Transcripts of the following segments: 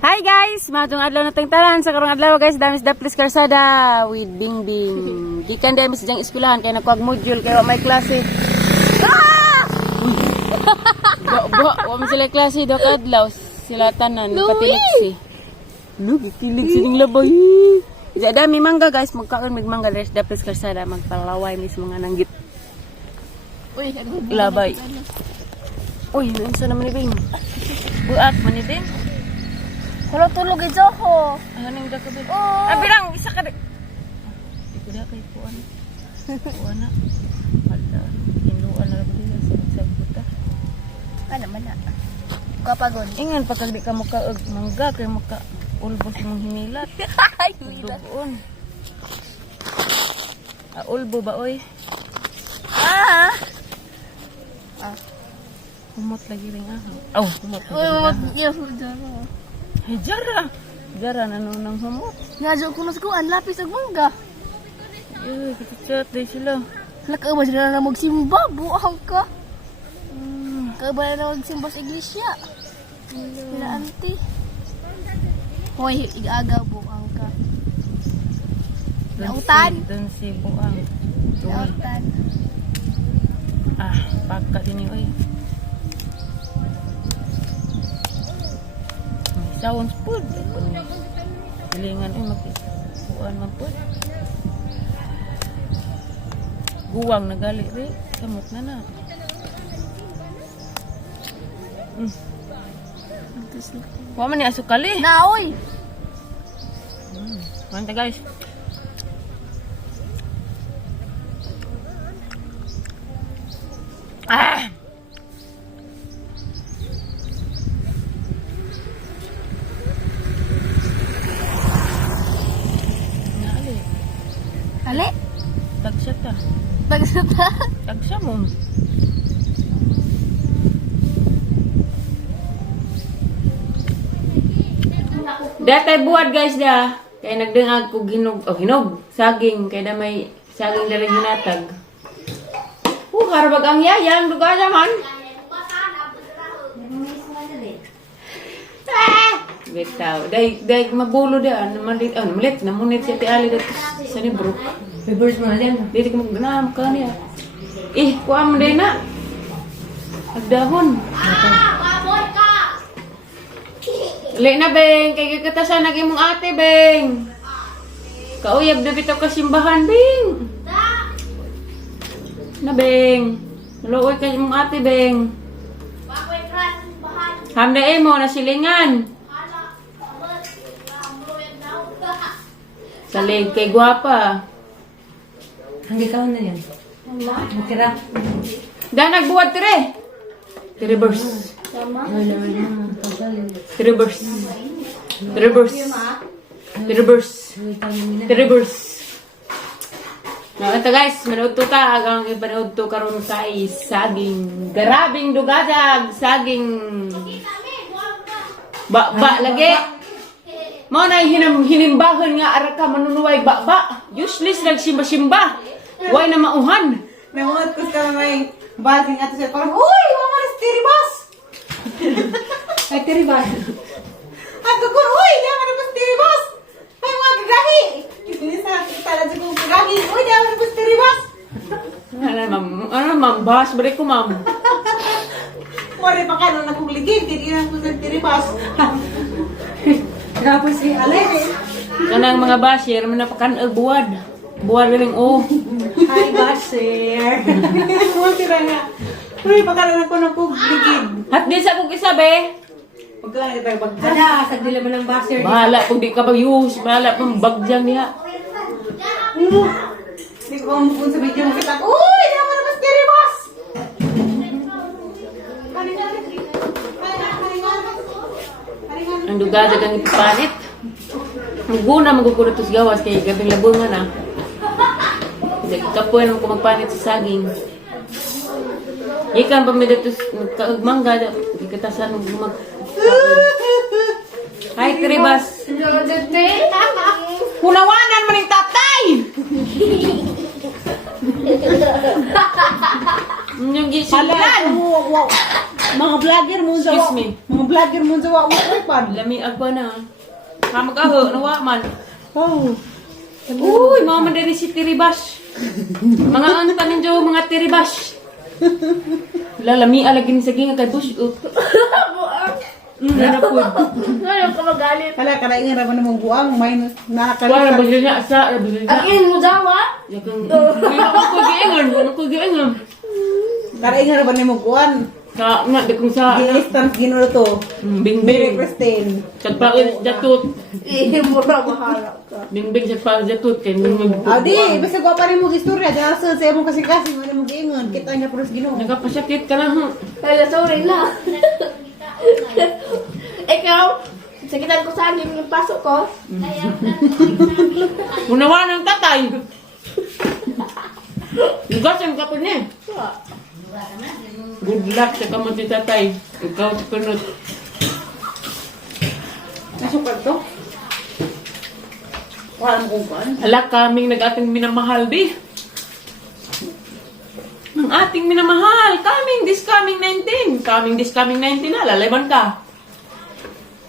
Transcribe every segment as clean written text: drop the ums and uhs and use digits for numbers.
Hi guys! Matong adlaw na tayong tanan. Sa karong adlaw guys, damis Daplis Karsada with Bing Bing. Gikan din sa diyang eskwelahan kaya nakuha module kaya may klase. Ah! Wa mo sila klase do kadlaw sila tanan patiliksi. Kilig sining labay. Isa dami mangga guys, magkaon mig mangga res Daplis Karsada magpalaway mismo nga nanggit. Uy, labay. Uy, unsa naman ni Bing? Buak man ni Bing. kalau tulog ito ako. Aning da ka ba? Oh. Bilang isa ka. Ito da kay puan. Puan na. Hala, hinuan na ba sa buta. Ano man na. Kapagod. Ingan pag di ka makaog mangga kay maka ulbos mong hinilat. Ay, hinilat. Dugon. Ulbo ba oy? Ah. Humot lagi ring aho. Oh, humot. Hey, jara. Jara na nang humot. Ngajo ko naskuan lapis ag mangga. Kita chat day sila. Laka ba sila na magsimba? Buang ka. Kabala na magsimba sa iglesia. Sila auntie. Hoy, igaga buang ka. Nautan. Doon si Buang. Nautan. Pagka din oy. Sounds food. Hilingan mag-puan man po. Guwang na gali rin. Kamot na na. Huwag man ni asukali. Naoy. Manta guys. Ale? Tagsa ta. Tagsata. Tagsa mo. Datay buwad guys da. Kaya nagdangag ko hinog. Oh, hinog. Saging. Kaya na may saging na rin hinatag. Harabag ang yayang. Duga naman. Bitaw. Day magulo da. Malit na munit siya ti ali dito sa libro. Papers mo na din. Dili ka magdanam ka niya. Kuha mo din na. Agdahon. Dali na, Beng. Kaya katasan nag imong ate, Beng. Kauyab na bitaw ka simbahan, Beng. Na, Beng. Maluoy ka imong ate, Beng. Hamdae mo, nasilingan. Salig kay guwapa. Hanggang kaon na yan. Matira. Da nagbuwad tire. Reverse. Reverse. Reverse. Reverse. Reverse. Ito guys, manood to ta. Ang ipanood to karon kay saging. Garabing dugadag. Saging. Ba lagi. Mao na hinimbahan nga ara ka manunuway ba. Useless nagsimba-simba. Way na mauhan. Namuot ko sa may bating ato siya. Parang, uy! Mama na si Tiribas! Ay, Tiribas. At ko, uy! Diyan na ba si Tiribas? Ay, mga gagahi! Kinis na tala sa kong gagahi. Uy! Diyan na ba si Tiribas? Ano ma'am? Bahas balik ko ma'am. Mori pa ka nung nagpugligid. Tininan ko sa Tiribas. Tapos si Alex. Kanang mga basher, manapakan buwad. Buwad rin Hi, Basher. Mutira nga. Uy, pagkaroon ako ng pugligid. At di sa kong isa, be. Pagkaroon tayo Hala, sa dila mo ng Basher. Bahala kung di ka mag-use. Bahala pang bagyang niya. Hindi ko kung sa video mo kita. Uy! Diyan mo na ba si Tiribas? Ang dugadag ang ipapanit. Maguna magkukulot sa gawas kay gabing labungan na. Kapuan mo kung magpanit sa saging. Ikan pa may datos magkaagmangga. Ikatasan mo mag... Hi, Tiribas. Kunawanan mo ng tatay! Yung gisilan! Mga vlogger mo. Excuse me. Mga vlogger mo sa wa mo tripod. Lami agba na. Kamag aho, nawa man. Oh. Uy, mga man diri si Tiribas. Mga ano pa ninyo, mga Tiribas. Lalami alagin sa ginga kay Bush. Nanapod. Ngayon ka magalit. Kala ingon ra man mo buang minus Wala, nakakalit. bagay niya asa, bagay niya. Akin mo dawa? Yakang, ako ko giingon, ako ko giingon. Kala ingon ra man mo buwan. Ka, nga, di kung sa, Gi-instant ginulo to. bing Very bing. Christine. Sa paul jatut. Mura maharap ka. Bing bing sa paul jatut. Kaya nung Adi, basta ko pa rin mo istorya. Dahil sa imong kasing-kasing, wala mo giingon. Kita niya pros Ginoo. nagkapasakit ka lang, ha? Kaya sorry lang. Ikaw, sakitan ko sa akin yung pasok ko. Unawa ng tatay. Ugasan ka po niya. Good luck sa kamot ni tatay. Ikaw sa kunot. Nasukad to? Wala mo kung kuan. Hala, kaming nag-ating minamahal, bi. Ang ating minamahal. Coming this coming 19. Coming this coming 19 na. Lalaban ka.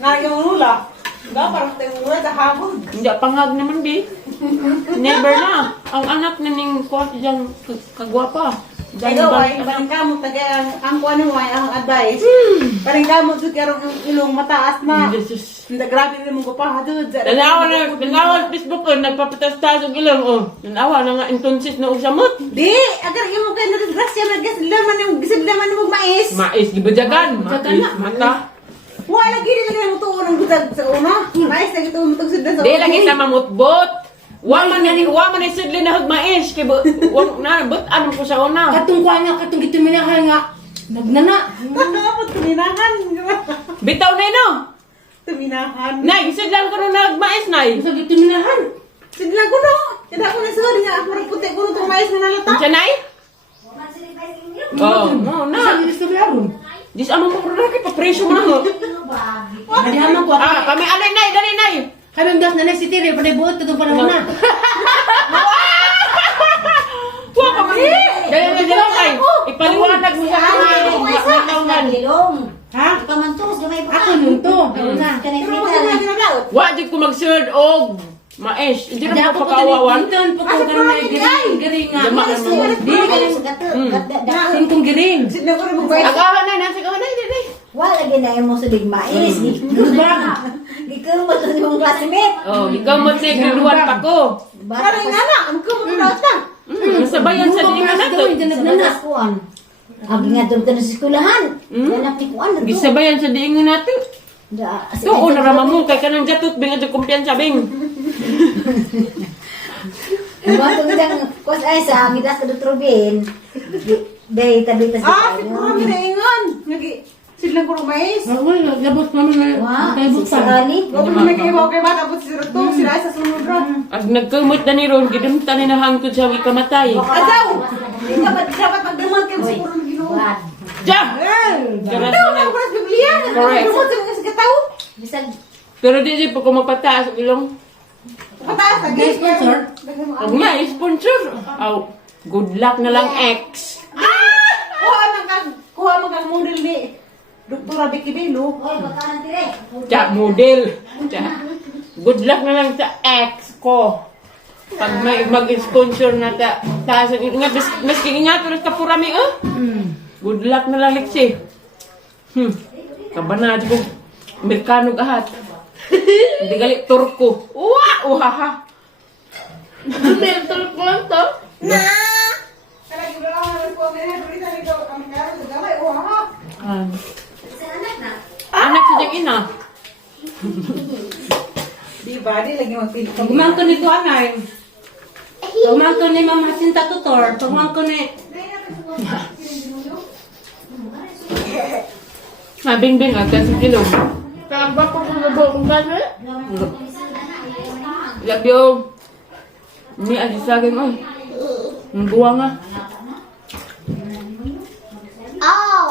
Nga yung lula. Nga, parang tayo mula sa habog. Hindi, panghag naman, bi. Never na. Ang anak na ning kuha siyang kagwapa. Ikaw ay, parang kamot taga ang kuan mo ay ang advice. Parang kamot sa karong ilong mataas na. Jesus. Hindi, grabe rin mo ko pa. Hadud. Tanawa Facebook ko, nagpapatastas og ilong, oh. Tanawa na nga intonsis na usamot. Di, agar imo kay na disgrasya na gasidlaman yung gisidlaman mo mais. Mais, gibajagan. Mais, mata. Wala gini lagi mo tuon ang gutag sa una. Mais lagi tuon mo tug sidlan sa Di lagi sa mamutbot. Wa man ni sidli na hug mais kay wa na but ano ko sa una. Katong kuha nga, katong gituminahan nga. Nagnana. Tapos tuminahan. Bitaw na no. Tuminahan. Nay, sidlan ko na hug mais nay. Sa gituminahan. Sidlan ko no. Kada ko na sorry nga ako rin puti ko no tong mais na nalata. Unsa nay? Oh, no na. Sa gusto biyaron. Dis amo mo ra kay pa-presyo mo na ho. Hindi naman ko. Ah, kami alay nay, dali nay. Kami gas na si Tiri, panay buot itong panahon na. Wa ka man. Dali na dali ay. Ipaliwanag mo sa mga Ilong. Ha? Ikaw man to, gamay pa. Ako nun to. Ano na? Kanay Pero mo frita sa na. ginadaw. Wa jud ko mag-serve og mais. Hindi Hindi na ako ko po pakawawan. tinitinton po ko karoon na giring nga. Dama ka mo. Dili ka Sa gato. Sin kong giring. Sidlan ko rin mo mais. Agawan na nasa gawan na dali. Wala ginaya mo sa big mais. Gikaw mo sa imong classmate. Oh, ikaw mo sa graduan pa ko. Parang nga ang kumulot na. Sabayan sa dinga na to. Sa kuan. Abi nga doon sa eskwelahan. Anak ni kuan. Gisabayan sa dinga na to. To na rama mo kay kanang jatut bing adto kumpiyansa bing. Bato gidang kos ay sa midas ka Dr. Ben. Day tabi ta Ah, sa siguro kami na ingon. Sidlan ko rin mais. Ako, labot naman na. Wa, Kay si buksan. Sarani. Huwag mo may kahibaw kay bata po si Roto. Sila ay sa sunod ro. Ag nagkamot na ni Ron gidumta ni na hangtod sa ikamatay. Asaw! Dapat magdamag kayo siguro ng ginoo. Wa. Ja. Ito, ang kuras Biblia. Correct. Lumot sa mga sigataw. Bisag Pero di di pa ko mapataas og ilong. Pataas na Guys, sponsor. Ag nga sponsor. Aw, good luck na lang ex. Kuha mo kang model ni Dr. Becky Belo. oy bakaran dire. Ja model. Ja. Good luck na lang sa ex ko. Pag may mag-sponsor na taas ang nga maski nga pero kapurami oh. Good luck na lang Lexi. Kabanad ko. Amerikano gahat. Hindi gali Turko. Uwa! Uhaha! Meron tulog ko lang to. Anak sa diyang ina. Di ba? Di lagi magpili. Pagmangko ni Tuanay. Pagmangko ni Mama Sinta Tutor. Pagmangko ni... Mabing-bing agad sa kilong. Kagba ko kung nabuong gano'n. Love you. Ni adi sa akin oh. Ang guwa nga. Aw.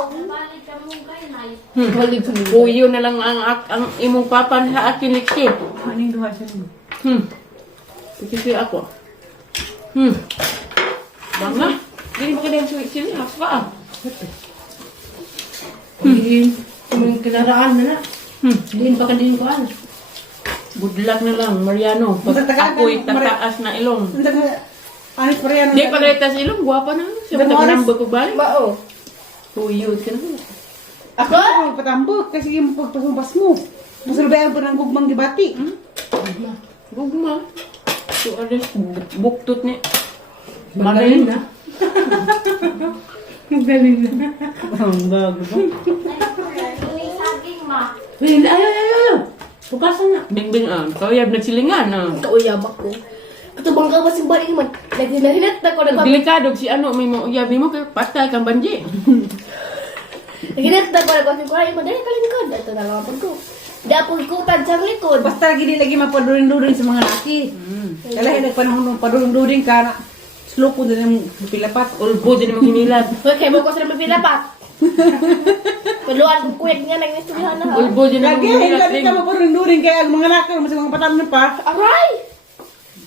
Buyo na lang ang imong papan sa akin Lexi. Maning duha siya. Kasi ako. Banga. Dili ba ka din suwi sila? Haka ah. May kinaraan na na. Din pa ka din ko an. Good luck na lang, Mariano. Pag Matatagal ako'y ka, tataas na ilong. Anis pa rin. Di pagalitas ilong, guwapa na. Siya Ganun, pataganambag ko balik. Bao. Tuyod ka na. Ako ang patambok kasi yung pagpasumpas mo. Masalubayan po ng gugmang gibati. Gugma. So, alas, buktot ni. Magaling na. Magaling na. Ang bago ba? Ay, ay, ay, ay. Pukasan na. Bingbing kawayab nagsilingan Kauyabak ko. Katubang ka masing balik man. Naghinat na ko. Delikado si ano, may mga uyabi mo, kaya patay kang banji. Naghinat na ko. Nagwasin ko. Ay, madali kalingkod. Ito na lang ko. Dapo ikutan sa likod. Basta gini lagi mapaduring-during sa mga laki. Dalahin nagpanahon ng paduring-during ka na slow po din ang pilapat. Ulbo din mo hinilat. Huwag kayo mo ko sila mapilapat. Paluan kong kuwag nga nang istoryahan na ha. Ulbo din mo Lagi hinilat. hindi ka mapaduring-during kaya ang mga laki mas mga patam na pa. Aray!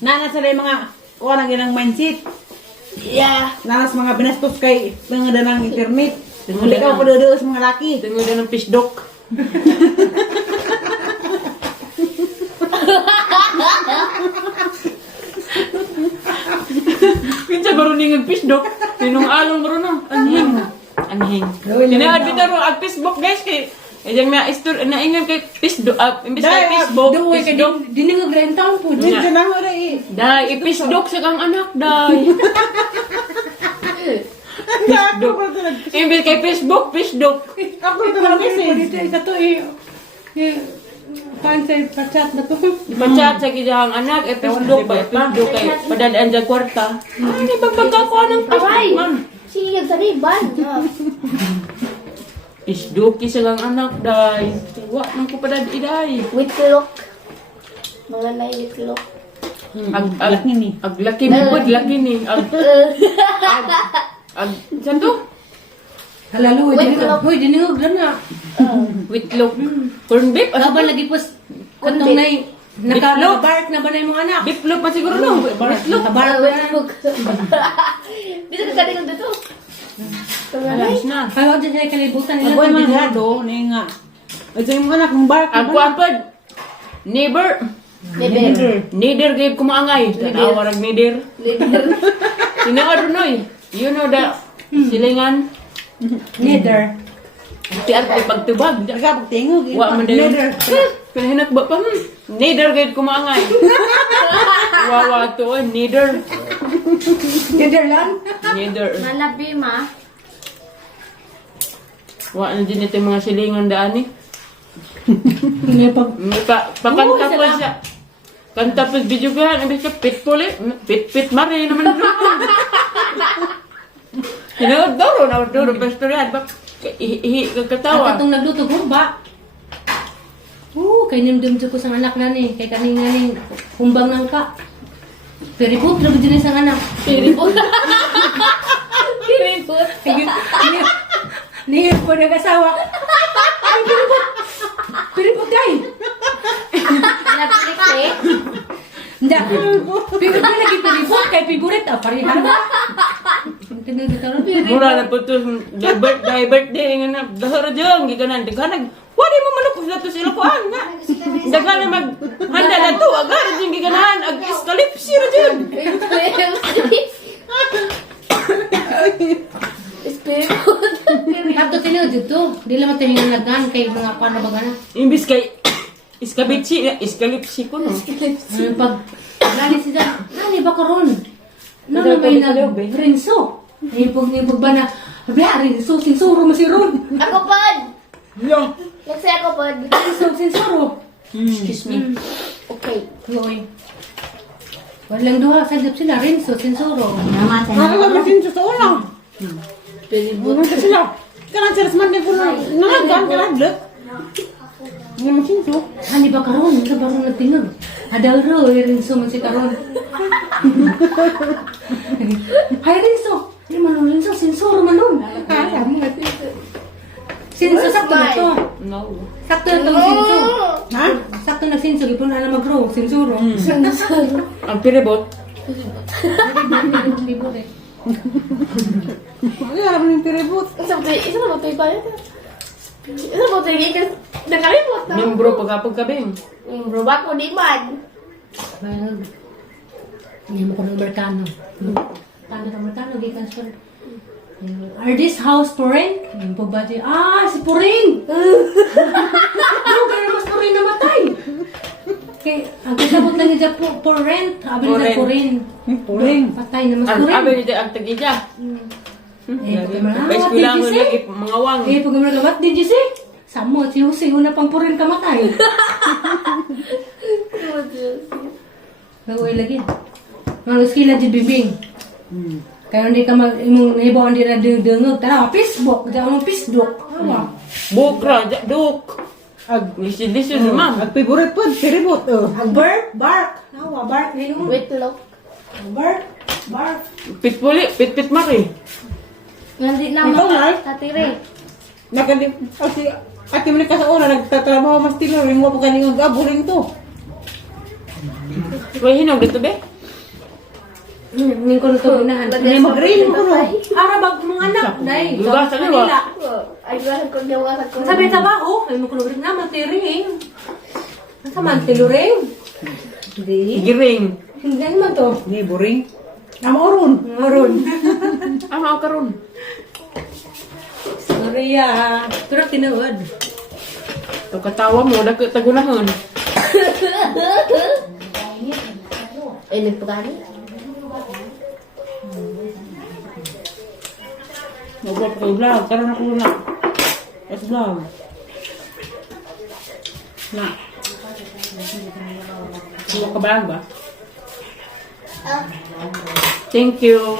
Nanas sa mga kuha ng ilang mindset. Yeah. Nanas mga binastos kay mga danang internet. Tingnan Hindi na. ka padudo sa mga laki. Tingnan din ng pisdok. Pinsa baruning ang pisdok. Sinong along baro na. Anhing. Anhing. Sinaadbita ro ang Facebook guys kay Ejang na istor na ingon kay pisdok. Imbis kay Facebook. Duwe ka Pisdok. din nga grentaw po. Hindi ka na mo rin. Dai, ipisdok sa kang anak, dai. Ako ito nag... Imbis kay Facebook, pisdok. Ako ito nag-message. Dito, ito to Pansay pachat na to. Ipachat sa gidang anak, ipisdok ba? Ipisdok kay padadaan sa kwarta. Ano ba pagkakuha ng Aray! pisdok, ma'am? Sige, sa riban. Isdok sa kang anak, dai. Wa man ko padadi, dai. With kilok. Mga nai with kilok. Laki ni. Ag laki mo pod, laki ni. Ag santo? Halalo, Wait, hoy, diningog na. Witlog. Corn beef. Aba lagi po kantong nay naka-bark na ba na yung mga anak? Beeflog pa siguro no. Witlog. Naka-bark na. Dito ka kating dito. Alas na. Ayaw dyan na kalibutan nila. Ako ay mga gado, na nga. Ito yung mga anak ng bark. Ako apod. Neighbor. Neither gave kumaangay. Tanawa rag neither. Tinaod noy. You know the silingan. Neither. Ti pagtubag. Nagkapagtingog. Wa man dayon. Pinahinak ba pa? Neither gave kumaangay. Wawa to, neither. Netherland? Neither. Malabi ma. Wa na din ito yung mga silingan daan eh. May pag... May pakanta po siya. Kanta po video gahan. Ibig ka pitpul eh. Pit mari naman doon. Hinaod daw ro. Nawad daw ro. Pastoryan. Ihi kagkatawa. At itong nagluto gumba. Kay nimdim ko sa anak na ni. Kay kaning nga ni humbang nang ka. Peripot, lago dyan isang anak. Piripot. Piripot. Niyo po nag-asawa. Ay, peripot. Peripot kay. Netflix eh. Hindi. Pero di lagi peripot kay favorite. Parihan. Tingnan kita ron. Mura na po ito. Divert day. Nga na. Dahara dyan. Gikanan. Daghanag. Wadi mo manukos na ito sila ko. Daghanag maghanda na ito. Agar dyan gikanan. Ag-escalipsi na dyan. Piripot. Hato tinaw dito. Di lang mataming naggan kay mga paano ba gana. Imbis kay iskabitsi. Escalipsi ko no. Pag lali sila, lali ba karon? No, na may nag-rinso. Ay, pag ba na, abla, rinso, sinsuro mo si Ron. Ako pod. Yeah. Nagsay ako pod. Rinso, sinsuro. Excuse me. Okay. Yoy. Walang duha, sadap sila, rinso, sinsuro. Namatay Ano na. ka masinso sa ulang? Piripot. Ano ka sila? Kanang sila sa mandi ko na. Nangagan ka na. Hindi masinso. Hani ba karon? Ika ba ron nagtingog? Adaw ro, rinso mo si karon. Hay rinso. Di man nun, rinso, sinsuro man nun. Sinso, sakto na to. No. Sakto na tong sinso. Ha? Sakto na sinso, ipon na mag-grow, sinsuro. Ang piribot. Libo eh. Ano yung alam ng piribot? Isa na matay pa yun. Ano mo tingin ka? Nakalimot na. Membro pagkapag kabing. Bro, ba ko di man? Hindi mo ko ng Amerikano. Tanda ng Amerikano, gikan sa are this house for rent? Yung pabati, si Puring! Ano, kaya mas Puring namatay? Okay, ang kasabot lang niya for rent. Abi niya Puring. Puring. Patay na mas Ang Puring. abe ni ang tagidya. Bes What did kulangon you say? lagi mga wang. Pag mga what did you say? Samo, si Jose, una pang Puring kamatay. Nagawin lagi. Mga skila di bibing. Kaya hindi ka imong nahibawang di na dengog. Tara, Facebook. Diyan mo Facebook. Bukra, duk. Ag lisid ma'am. Ang favorite po, tiribot. Ang bird, bark. Nawa, bark. Wait, look. Bird, bark. Pitpuli, pitpit mari. Nandi na Ikaw, mo. Mark? Tatire. Nakadi, kasi ati mo ka sa una, nagtatrabaho mas tilo, rin mo pa kaning gabuling to. Way hinog dito be. Ning ko nito ginahan. May mag-rain mo no. Ara bag mga anak. Day. Lugasan niyo, Kanila. Ay, gahan ko niya wasan ko. Sabi trabaho. Ay mo ko rin na matiring. Sa mantiluring. Hindi. Giring. Hindi naman to. Ni boring. Amoron. Maron. Ama karon. Sorry pero tinuod. To katawa mo dagko tagunahon. Eh, nagpagani? Nagwa pa kayo vlog, karon ako na. Yes vlog. Na. Suwa ka ba? Thank you.